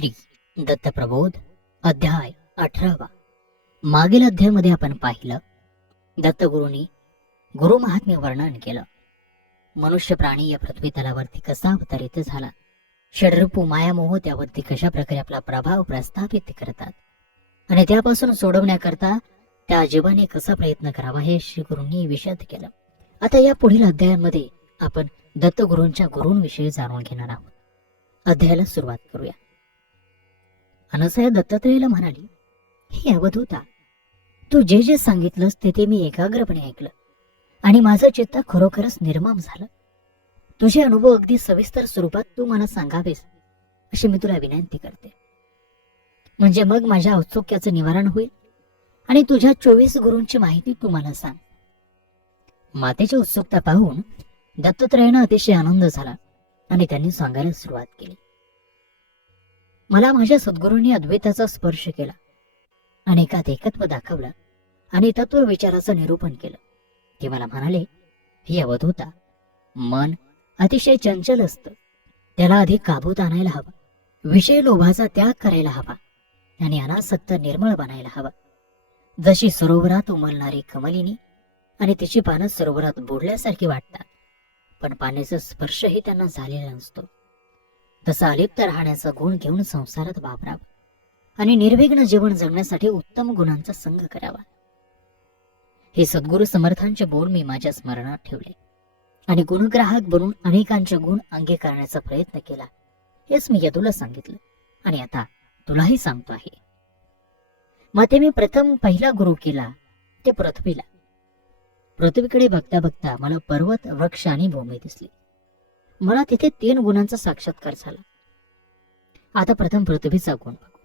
श्री दत्तप्रबोध अध्याय 18. मागील अध्यायामध्ये आपण पाहिलं दत्तगुरूंनी गुरु महात्म्य वर्णन केलं. मनुष्य प्राणी या पृथ्वी तलावरती कसा अवतरित झाला, षड्रूपू मायामोह त्यावरती कशा प्रकारे आपला प्रभाव प्रस्थापित करतात आणि त्यापासून सोडवण्याकरता त्या जीवाने कसा प्रयत्न करावा हे श्री गुरूंनी विशद केलं. आता या पुढील अध्यायामध्ये आपण दत्तगुरूंच्या गुरूंविषयी जाणून घेणार आहोत. अध्यायाला सुरुवात करूया. अनसया दत्तात्रेयाला म्हणाली, हे अवधूता, तू जे जे सांगितलंस ते मी एकाग्रपणे ऐकलं आणि माझं चित्त खरोखरच निर्मम झालं. तुझे अनुभव अगदी सविस्तर स्वरूपात तू मला सांगावेस अशी मी तुला विनंती करते. म्हणजे मग माझ्या औत्सुक्याचं निवारण होईल आणि तुझ्या 24 गुरूंची माहिती तू मला सांग. मातेची उत्सुकता पाहून दत्तात्रेयानं अतिशय आनंद झाला आणि त्यांनी सांगायला सुरुवात केली. मला माझ्या सद्गुरूंनी अद्वैताचा स्पर्श केला, अनेकात एकत्व दाखवलं आणि तत्व विचाराचं निरूपण केलं. ते मला म्हणाले, हे अवधूता, मन अतिशय चंचल असतं, त्याला अधिक काबूत आणायला हवं, विषय लोभाचा त्याग करायला हवा आणि अनासक्त निर्मळ बनायला हवा. जशी सरोवरात उमलणारी कमलिनी आणि तिची पानं सरोवरात बुडल्यासारखी वाटतात, पण पाण्याचा स्पर्शही त्यांना झालेला नसतो, तसा अलिप्त राहण्याचा गुण घेऊन संसारात वापरावा आणि निर्विघ्न जीवन जगण्यासाठी उत्तम गुणांचा संग करावा. हे सद्गुरु समर्थांचे बोल मी माझ्या स्मरणात ठेवले आणि गुणग्राहक बनून अनेकांचे गुण अंगीकारण्याचा प्रयत्न केला. हेच मी तुला सांगितलं आणि आता तुलाही सांगतो आहे. माते, मी प्रथम पहिला गुरु केला ते पृथ्वीला. पृथ्वीकडे बघता बघता मला पर्वत, वृक्ष आणि भूमी दिसली. मला तिथे 3 गुणांचा साक्षात्कार झाला. आता प्रथम पृथ्वीचा गुण बघू.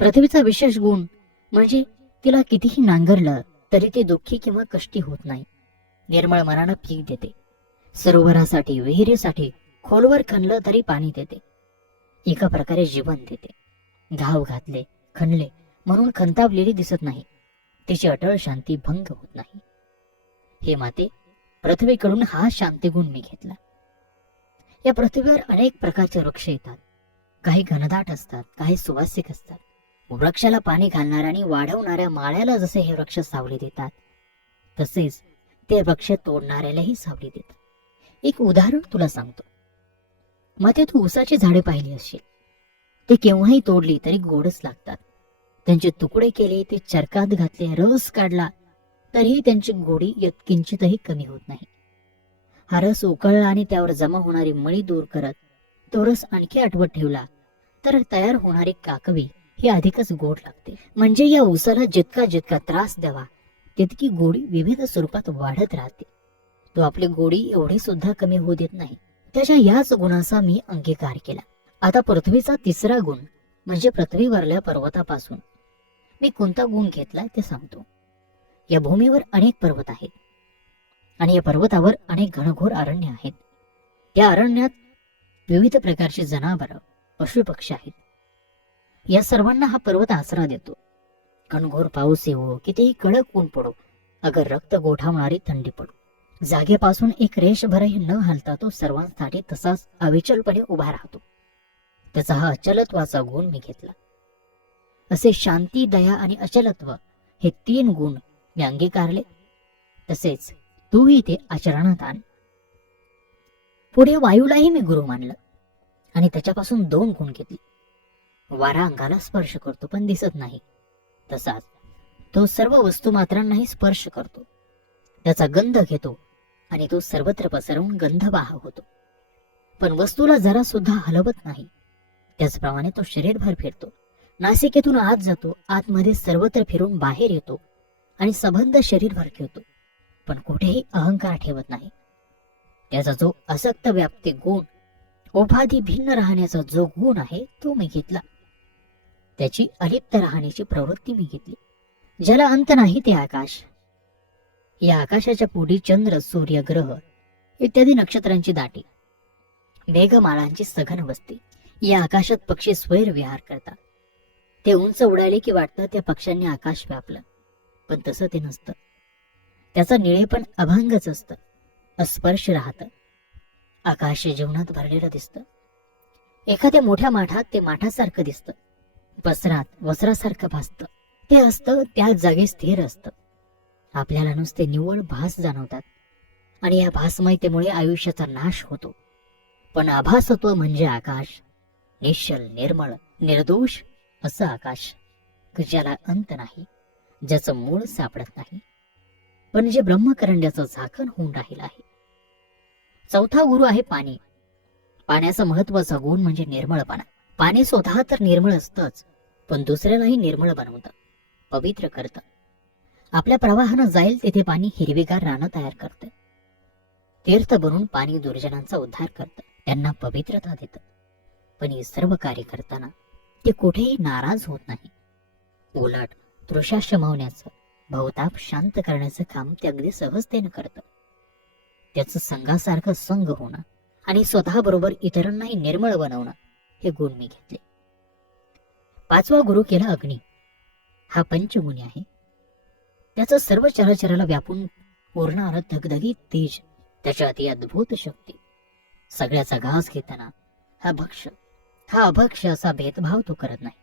पृथ्वीचा विशेष गुण म्हणजे तिला कितीही नांगरलं तरी ते दुःखी किंवा कष्टी होत नाही. निर्मळ मनानं पीक देते. सरोवरासाठी, विहिरीसाठी खोलवर खणलं तरी पाणी देते. एका प्रकारे जीवन देते. घाव घातले, खणले म्हणून खंतावलेली दिसत नाही. तिची अटळ शांती भंग होत नाही. हे माते, पृथ्वीकडून हा शांतिगुण मी घेतला. या पृथ्वीवर अनेक प्रकारचे वृक्ष येतात. काही घनदाट असतात, काही सुवासिक असतात. वृक्षाला पाणी घालणाऱ्या आणि वाढवणाऱ्या माळ्याला जसे हे वृक्ष सावली देतात, तसेच ते वृक्ष तोडणाऱ्यालाही सावली देतात. एक उदाहरण तुला सांगतो. मग तू ऊसाची झाडे पाहिली असशील. ते केव्हाही तोडली तरी गोडच लागतात. त्यांचे तुकडे केले, ते चरकात घातले, रस काढला तरीही त्यांची गोडी यत्किंचितही कमी होत नाही. हा रस उकळला आणि त्यावर जमा होणारी मळी दूर करत तो रस आणखी आठवत ठेवला तर तयार होणारी काकवी ही अधिकच गोड लागते. म्हणजे या ऊसाला जितका जितका त्रास द्यावा तितकी गोडी विविध स्वरूपात वाढत राहते. तो आपली गोडी एवढी सुद्धा कमी होऊ देत नाही. त्याच्या याच गुणाचा मी अंगीकार केला. आता पृथ्वीचा तिसरा गुण म्हणजे पृथ्वीवरल्या पर्वतापासून मी कोणता गुण घेतलाय ते सांगतो. या भूमीवर अनेक पर्वत आहेत आणि या पर्वतावर अनेक घनघोर अरण्य आहेत. त्या अरण्यात विविध प्रकारचे जनावर, पशु पक्षी आहेत. या सर्वांना हा पर्वत आसरा देतो. घनघोर पाऊस येवो, कितीही कडक ऊन पडो, अगर रक्त गोठावणारी थंडी पडो, जागेपासून एक रेषभरही न हलता तो सर्वांसाठी तसाच अविचलपणे उभा राहतो. त्याचा हा अचलत्वाचा गुण मी घेतला. असे शांती, दया आणि अचलत्व हे 3 गुण मी अंगीकारले. तसेच तूही ते आचरणात आण. पुढे वायूलाही मी गुरु मानलं आणि त्याच्यापासून 2 गुण घेतले. वारा अंगाला स्पर्श करतो पण दिसत नाही, तसाच तो सर्व वस्तुमात्रांनाही स्पर्श करतो. त्याचा गंध घेतो आणि तो सर्वत्र पसरवून गंधवाह होतो, पण वस्तूला जरा सुद्धा हलवत नाही. त्याचप्रमाणे तो शरीरभर फिरतो. नासिकेतून आत जातो, आतमध्ये सर्वत्र फिरून बाहेर येतो आणि संबंध शरीरभर ठेवतो, पण कुठेही अहंकार ठेवत नाही. त्याचा जो असक्त व्याप्ती गुण, उपाधी भिन्न राहण्याचा जो गुण आहे तो मी घेतला. त्याची अलिप्त राहण्याची प्रवृत्ती मी घेतली. ज्याला अंत नाही ते आकाश. या आकाशाच्या पुढे चंद्र, सूर्य, ग्रह इत्यादी नक्षत्रांची दाटी, मेघमाळांची सघन वस्ती. या आकाशात पक्षी स्वैर विहार करतात. ते उंच उडाले की वाटतं त्या पक्ष्यांनी आकाश व्यापलं, पण तसं ते नसतं. त्याचं निळेपण अभंगच असतं, अस्पर्श राहतं. आकाश जीवनात भरलेलं दिसतं. एखाद्या मोठ्या माठात ते माठासारखं दिसतं, वस्त्रात वस्त्रासारखं भासतं. ते असतं त्याच जागी स्थिर असतं. आपल्याला नुसते निव्वळ भास जाणवतात आणि या भासमयतेमुळे आयुष्याचा नाश होतो. पण आभासत्व म्हणजे आकाश, निश्चल, निर्मळ, निर्दोष असं आकाश, ज्याला अंत नाही, ज्याचं मूळ सापडत नाही, पण जे ब्रह्मकरंड्याचं झाकण होऊन राहिलं आहे. चौथा गुरु आहे पाणी. पाण्याचा महत्वाचा गुण म्हणजे निर्मळपणा. पाणी स्वतः तर निर्मळ असतंच, पण दुसऱ्यालाही निर्मळ बनवतं, पवित्र करतं. आपल्या प्रवाहानं जाईल तिथे पाणी हिरवीगार रानं तयार करतं. तीर्थ बनून पाणी दुर्जनांचा उद्धार करतं, त्यांना पवित्रता देतं. पण हे सर्व कार्य करताना ते कुठेही नाराज होत नाही. उलट तृषा शमवण्याचं, भवताप शांत करण्याचं काम ते अगदी सहजतेनं करतं. त्याचं संघासारखं संघ होणं आणि स्वतः बरोबर इतरांनाही निर्मळ बनवणं हे गुण मी घेतले. पाचवा गुरु केला अग्नी. हा पंचगुणी आहे. त्याचं सर्व चराचराला व्यापून उरणारं धगधगीत तेज, त्याच्या अति अद्भुत शक्ती, सगळ्याचा घास घेताना हा अभक्ष असा भेदभाव तो करत नाही.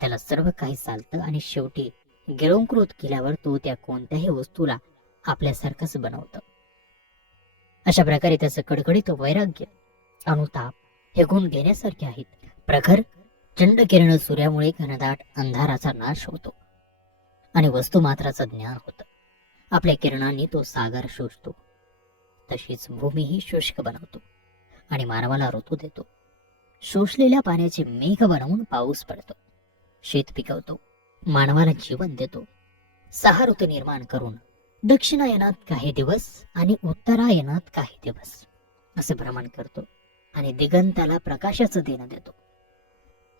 त्याला सर्व काही चालतं आणि शेवटी गिळंकृत केल्यावर तो त्या कोणत्याही वस्तूला आपल्यासारखंच बनवतं. अशा प्रकारे त्याचं कडकडीत वैराग्य, अनुताप हे गुण घेण्यासारखे आहेत. प्रखर चंड किरण सूर्यामुळे घनदाट अंधाराचा नाश होतो आणि वस्तुमात्राचं ज्ञान होतं. आपल्या किरणांनी तो सागर शोषतो. तशीच भूमीही शुष्क बनवतो आणि मानवाला ऋतू देतो. शोषलेल्या पाण्याचे मेघ बनवून पाऊस पडतो, शेत पिकवतो, मानवाला जीवन देतो. 6 ऋतू निर्माण करून दक्षिणायनात काही दिवस आणि उत्तरायनात काही दिवस असे भ्रमण करतो आणि दिगंताला प्रकाशाचं देणं देतो.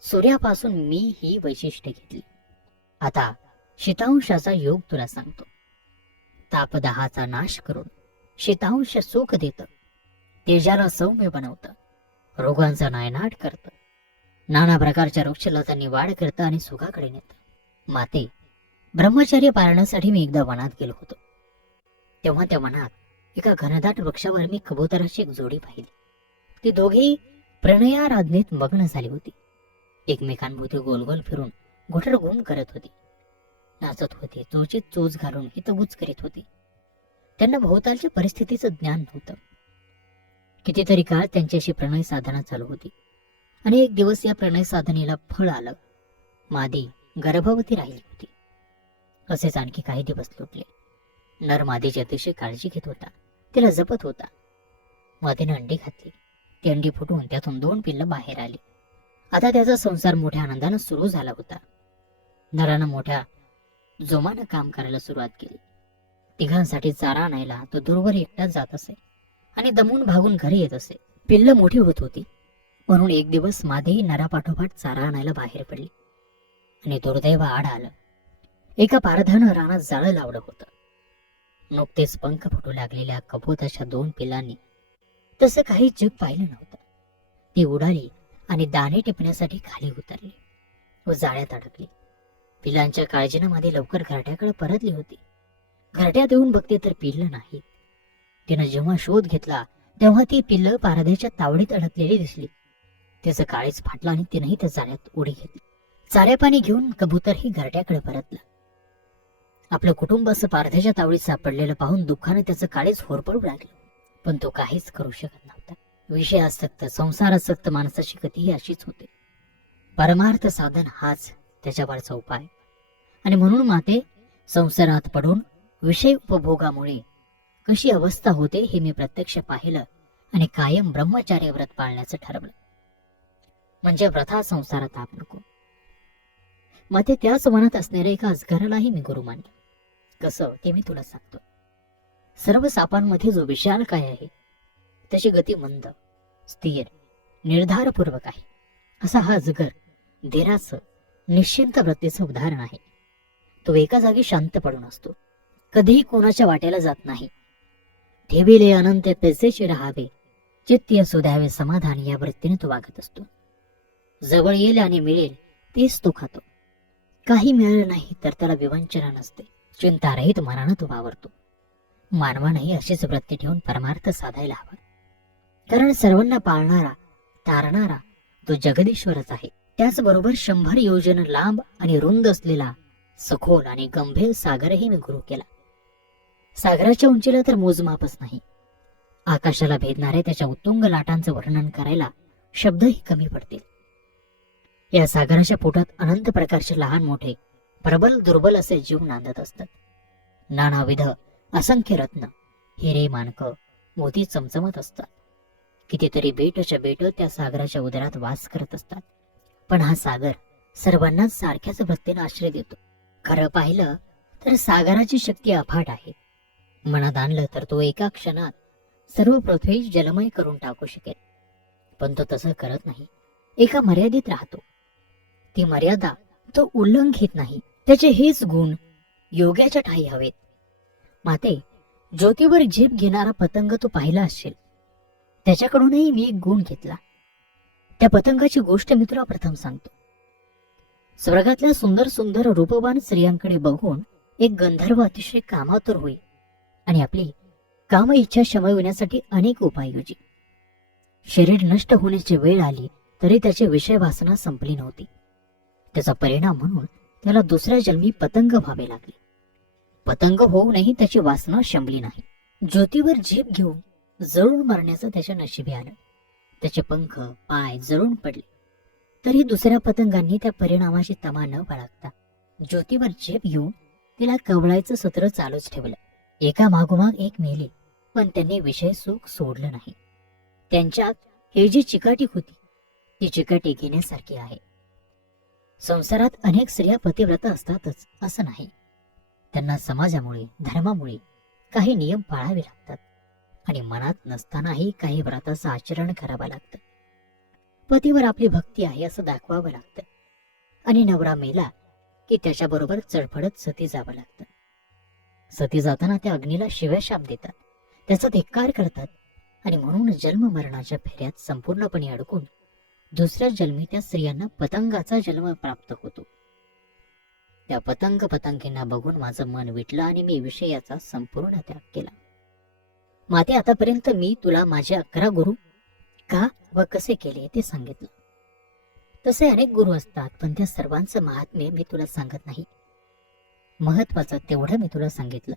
सूर्यापासून मी ही वैशिष्ट्ये घेतली. आता शीतांशाचा योग तुला सांगतो. तापदाहाचा नाश करून शीतांश सुख देतं, तेजाला सौम्य बनवतं, रोगांचा नायनाट करतं, नाना प्रकारच्या वृक्षलतांनी वाढ करतं आणि सुखाकडे नेतं. माते, ब्रह्मचर्य पाळण्यासाठी मी एकदा वनात गेलो होतो. तेव्हा त्या वनात एका घनदाट वृक्षावर मी कबुतराची एक जोडी पाहिली. ती दोघेही प्रणयाराधनेत मग्न झाली होती. एकमेकांभोवती गोलगोल फिरून घोटर घुम करत होती, नाचत होती, चोचीत चोच घालून हितगुज करीत होती. त्यांना भोवतालच्या परिस्थितीचं ज्ञान नव्हतं. कितीतरी काळ त्यांच्याशी प्रणय साधना चालू होती आणि एक दिवस या प्रणय साधनेला फळ आलं. मादी गर्भवती राहिली होती. असेच आणखी काही दिवस लुटले. नर मादीची अतिशय काळजी घेत होता, तिला जपत होता. मादीने अंडी घातली. ती अंडी फुटून त्यातून 2 पिल्लं बाहेर आली. आता त्याचा संसार मोठ्या आनंदानं सुरू झाला होता. नरानं मोठ्या जोमानं काम करायला सुरुवात केली. तिघांसाठी चारा आणायला तो दूरवर एकटाच जात असे आणि दमून भागून घरी येत असे. पिल्लं मोठी होत होती म्हणून एक दिवस मादेही नरापाठोपाठ चारा आणायला बाहेर पडली आणि दुर्दैव आड आलं. एका पारध्यानं रानात जाळं लावलं होतं. नुकतेच पंख फुटू लागलेल्या कबुतराच्या 2 पिल्लांनी तसं काही जग पाहिलं नव्हतं. ती उडाली आणि दाणे टिपण्यासाठी खाली उतरली व जाळ्यात अडकली. पिल्लांच्या काळजीनं मध्ये लवकर घरट्याकडे परतली होती. घरट्यात येऊन बघते तर पिल्लं नाही. तिनं जेव्हा शोध घेतला तेव्हा ती पिल्लं पारध्याच्या तावडीत अडकलेली दिसली. त्याचं काळीच फाटलं आणि तिनंही त्या जाळ्यात उडी घेतली. चाऱ्या पाणी घेऊन कबूतरही घरट्याकडे परतलं. आपलं कुटुंब असं पारध्याच्या तावडीत सापडलेलं पाहून दुःखाने त्याचं काळीच होरपळू लागलं, पण तो काहीच करू शकत नव्हता. विषयासक्त, संसारासक्त माणसाची गतीही अशीच होते. परमार्थ साधन हाच त्याच्यावरचा उपाय. आणि म्हणून माते, संसारात पडून विषय उपभोगामुळे कशी अवस्था होते हे मी प्रत्यक्ष पाहिलं आणि कायम ब्रह्मचार्य व्रत पाळण्याचं ठरवलं. म्हणजे व्रथा संसारात ताप नको. माते, त्याच वनात असणाऱ्या एका अजगरालाही मी गुरु मानलं. कसं ते मी तुला सांगतो. सर्व सापांमध्ये जो विशाल काय आहे त्याची गती मंद, स्थिर, निर्धारपूर्वक आहे. असा हा अजगर धीराचं, निश्चिंत वृत्तीचं उदाहरण आहे. तो एका जागी शांत पडून असतो, कधीही कोणाच्या वाट्याला जात नाही. ठेविले अनंत पैसेचे राहावे, चित्त असू द्यावे समाधान, या वृत्तीने तो वागत असतो. जवळ येईल आणि मिळेल तेच तो खातो. काही मिळालं नाही तर त्याला विवंचना नसते. चिंतारहित मनानं तो वावरतो. मानवानंही अशीच वृत्ती ठेवून परमार्थ साधायला हवा. कारण सर्वांना पाळणारा, तारणारा तो जगदीश्वरच आहे. त्याचबरोबर 100 योजन लांब आणि रुंद असलेला सखोल आणि गंभीर सागरही मी गुरु केला. सागराच्या उंचीला तर मोजमापच नाही. आकाशाला भेदणाऱ्या त्याच्या उत्तुंग लाटांचं वर्णन करायला शब्दही कमी पडतील. या सागराच्या पोटात अनंत प्रकारचे लहान मोठे, प्रबल दुर्बल असे जीव नांदत असतात. नानाविध असंख्य रत्न, हिरे माणक, मोती चमचमत असतात. कितीतरी बेटच्या बेट त्या सागराच्या उदरात वास करत असतात. पण हा सागर सर्वांनाच सारख्याच वृत्तीने आश्रय देतो. खरं पाहिलं तर सागराची शक्ती अफाट आहे. मनात आणलं तर तो एका क्षणात सर्व पृथ्वी जलमय करून टाकू शकेल. पण तो तसं करत नाही. एका मर्यादित राहतो. ती मर्यादा तो उल्लंघित नाही. त्याचे हेच गुण योग्याच्या ठाई हवेत. माते, ज्योतीवर झेप घेणारा पतंग तू पाहिला असेल. त्याच्याकडूनही मी एक गुण घेतला. त्या पतंगाची गोष्ट मी तुला प्रथम सांगतो. स्वर्गातल्या सुंदर सुंदर रूपवान स्त्रियांकडे बघून एक गंधर्व अतिशय कामातुर होई आणि आपली काम इच्छा शमविण्यासाठी अनेक उपाय योजी. शरीर नष्ट होण्याची वेळ आली तरी त्याची विषय वासना संपली नव्हती. त्याचा परिणाम म्हणून त्याला दुसऱ्या जन्मी पतंग व्हावे लागले. पतंग होऊनही त्याची वासना शमली नाही. ज्योतीवर झेप घेऊन जळून मरण्याचं त्याच्या नशिबी आलं. त्याचे पंख पाय जळून पडले तरी दुसऱ्या पतंगांनी त्या परिणामाची तमा न बाळगता ज्योतीवर झेप घेऊन तिला कवळायचं सत्र चालूच ठेवलं. एका मागोमाग एक मेले, पण त्यांनी विषय सुख सोडलं नाही. त्यांच्यात हे जी चिकाटी होती ती चिकाटी घेण्यासारखी आहे. संसारात अनेक स्त्रिया पतिव्रता असतातच असं नाही. त्यांना समाजामुळे धर्मामुळे काही नियम पाळावे लागतात आणि मनात नसतानाही काही व्रताचं आचरण करावं लागतं. पतीवर आपली भक्ती आहे असं दाखवावं लागतं आणि नवरा मेला की त्याच्याबरोबर चळफळत सती जावं लागतं. सती जाताना त्या अग्नीला शिव्याशाप देतात, त्याचा धिक्कार करतात आणि म्हणून जन्म मरणाच्या फेऱ्यात संपूर्णपणे अडकून दुसऱ्या जन्मी त्या स्त्रियांना पतंगाचा जन्म प्राप्त होतो. त्या पतंगींना बघून माझं मन विटलं आणि मी विषयाचा संपूर्ण त्याग केला. माते, आतापर्यंत मी तुला माझे 11 गुरु का व कसे केले ते सांगितलं. तसे अनेक गुरु असतात, पण त्या सर्वांचं महात्म्य मी तुला सांगत नाही. महत्वाचं तेवढं मी तुला सांगितलं.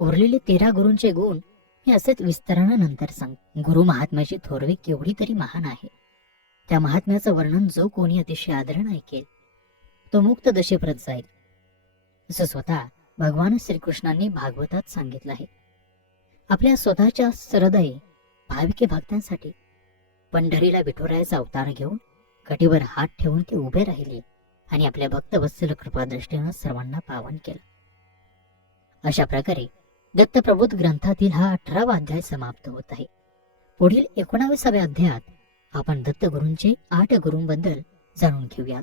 उरलेले 13 गुरूंचे गुण हे असेच विस्तारानं नंतर सांग. गुरु महात्म्याची थोरवी केवढी तरी महान आहे. त्या महात्म्याचं वर्णन जो कोणी अतिशय आदराने ऐकेल तो मुक्त दशेप्रत जाईल, असं स्वतः भगवान श्रीकृष्णांनी भागवतात सांगितलं आहे. आपल्या स्वतःच्या सरदय भाविके भक्तांसाठी पंढरीला विठुरायाचा अवतार घेऊन कटीवर हात ठेवून ते उभे राहिले आणि आपल्या भक्तवत्सल कृपादृष्टीनं सर्वांना पावन केलं. अशा प्रकारे दत्तप्रबोध ग्रंथातील हा 18वा अध्याय समाप्त होत आहे. पुढील 19व्या अध्यायात आपण दत्तगुरूंचे 8 गुरूंबद्दल जाणून घेऊया.